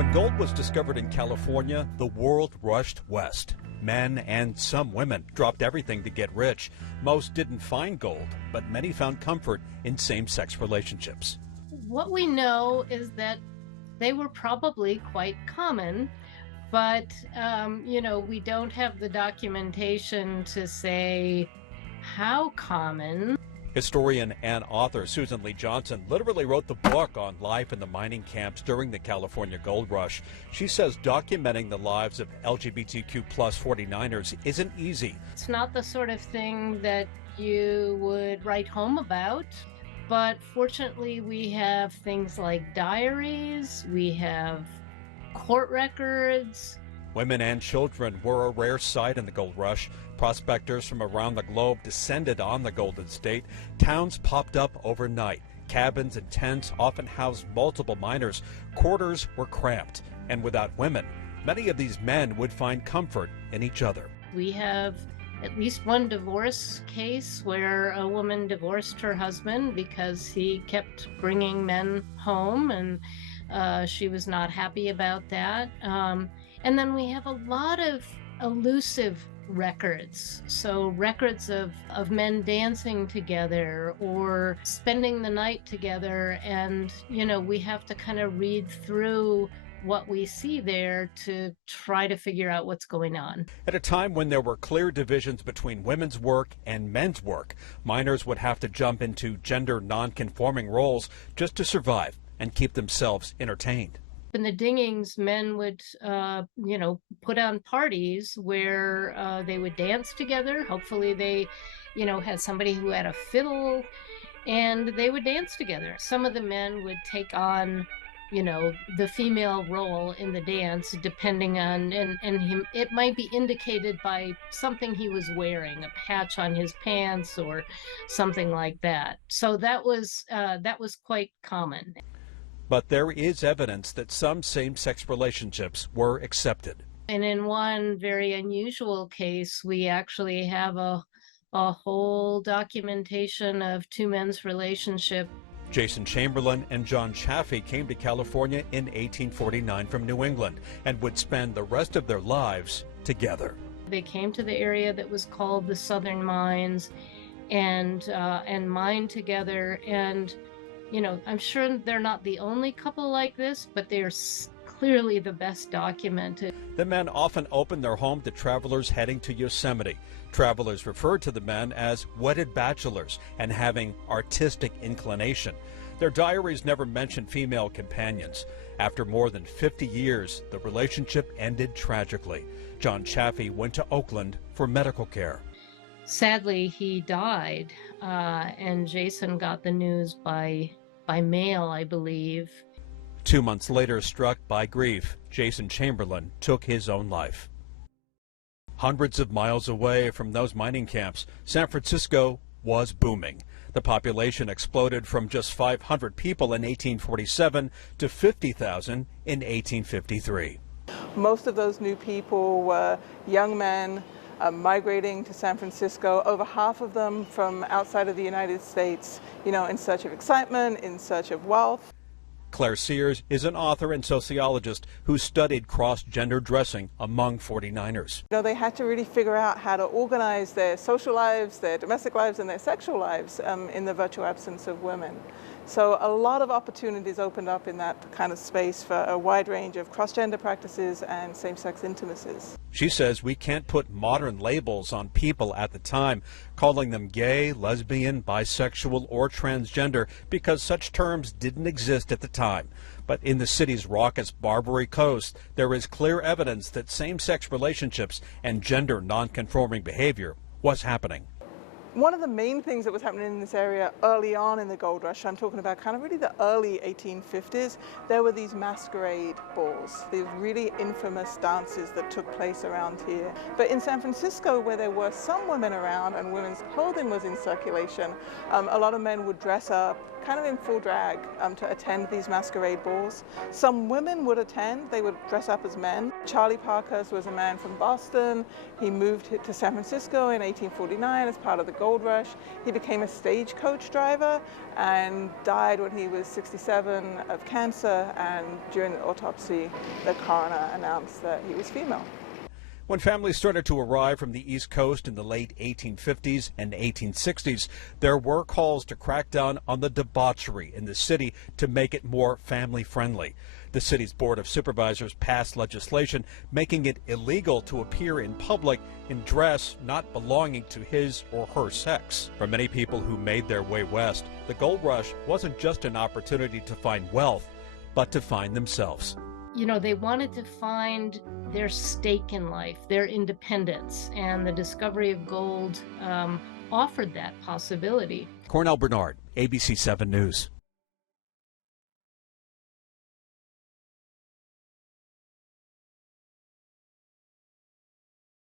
When gold was discovered in California, the world rushed west. Men and some women dropped everything to get rich. Most didn't find gold, but many found comfort in same-sex relationships. What we know is that they were probably quite common, but, we don't have the documentation to say how common. Historian and author Susan Lee Johnson literally wrote the book on life in the mining camps during the California gold rush. She says documenting the lives of LGBTQ plus 49ers isn't easy. It's not the sort of thing that you would write home about, but fortunately we have things like diaries, we have court records. Women and children were a rare sight in the gold rush. Prospectors from around the globe descended on the Golden State. Towns popped up overnight. Cabins and tents often housed multiple miners. Quarters were cramped. And without women, many of these men would find comfort in each other. We have at least one divorce case where a woman divorced her husband because he kept bringing men home, and she was not happy about that. And then we have a lot of elusive records. So records of men dancing together or spending the night together. And, we have to kind of read through what we see there to try to figure out what's going on. At a time when there were clear divisions between women's work and men's work, miners would have to jump into gender non-conforming roles just to survive and keep themselves entertained. In the dingings, men would, put on parties where they would dance together. Hopefully they, had somebody who had a fiddle, and they would dance together. Some of the men would take on, the female role in the dance, depending on, and him, it might be indicated by something he was wearing, a patch on his pants or something like that. So that was quite common. But there is evidence that some same-sex relationships were accepted. And in one very unusual case, we actually have a whole documentation of two men's relationship. Chaffee-Chamberlain and John Chaffee came to California in 1849 from New England and would spend the rest of their lives together. They came to the area that was called the Southern Mines and mined together. And I'm sure they're not the only couple like this, but they are clearly the best documented. The men often opened their home to travelers heading to Yosemite. Travelers referred to the men as wedded bachelors and having artistic inclination. Their diaries never mentioned female companions. After more than 50 years, the relationship ended tragically. John Chaffee went to Oakland for medical care. Sadly, he died, and Jason got the news by mail, I believe. 2 months later, struck by grief, Chaffee-Chamberlain took his own life. Hundreds of miles away from those mining camps, San Francisco was booming. The population exploded from just 500 people in 1847 to 50,000 in 1853. Most of those new people were young men migrating to San Francisco, over half of them from outside of the United States, in search of excitement, in search of wealth. Claire Sears is an author and sociologist who studied cross-gender dressing among 49ers. They had to really figure out how to organize their social lives, their domestic lives, and their sexual lives in the virtual absence of women. So a lot of opportunities opened up in that kind of space for a wide range of cross-gender practices and same-sex intimacies. She says we can't put modern labels on people at the time, calling them gay, lesbian, bisexual, or transgender, because such terms didn't exist at the time. But in the city's raucous Barbary coast, there is clear evidence that same-sex relationships and gender non-conforming behavior was happening. One of the main things that was happening in this area early on in the gold rush, I'm talking about kind of really the early 1850s, there were these masquerade balls, these really infamous dances that took place around here. But in San Francisco, where there were some women around and women's clothing was in circulation, a lot of men would dress up kind of in full drag to attend these masquerade balls. Some women would attend, they would dress up as men. Charlie Parkhurst was a man from Boston. He moved to San Francisco in 1849 as part of the gold rush. He became a stagecoach driver and died when he was 67 of cancer, and during the autopsy, the coroner announced that he was female. When families started to arrive from the East Coast in the late 1850s and 1860s, there were calls to crack down on the debauchery in the city to make it more family-friendly. The city's Board of Supervisors passed legislation making it illegal to appear in public in dress not belonging to his or her sex. For many people who made their way west, the gold rush wasn't just an opportunity to find wealth, but to find themselves. You know, they wanted to find their stake in life, their independence, and the discovery of gold offered that possibility. Cornell Bernard, ABC 7 News.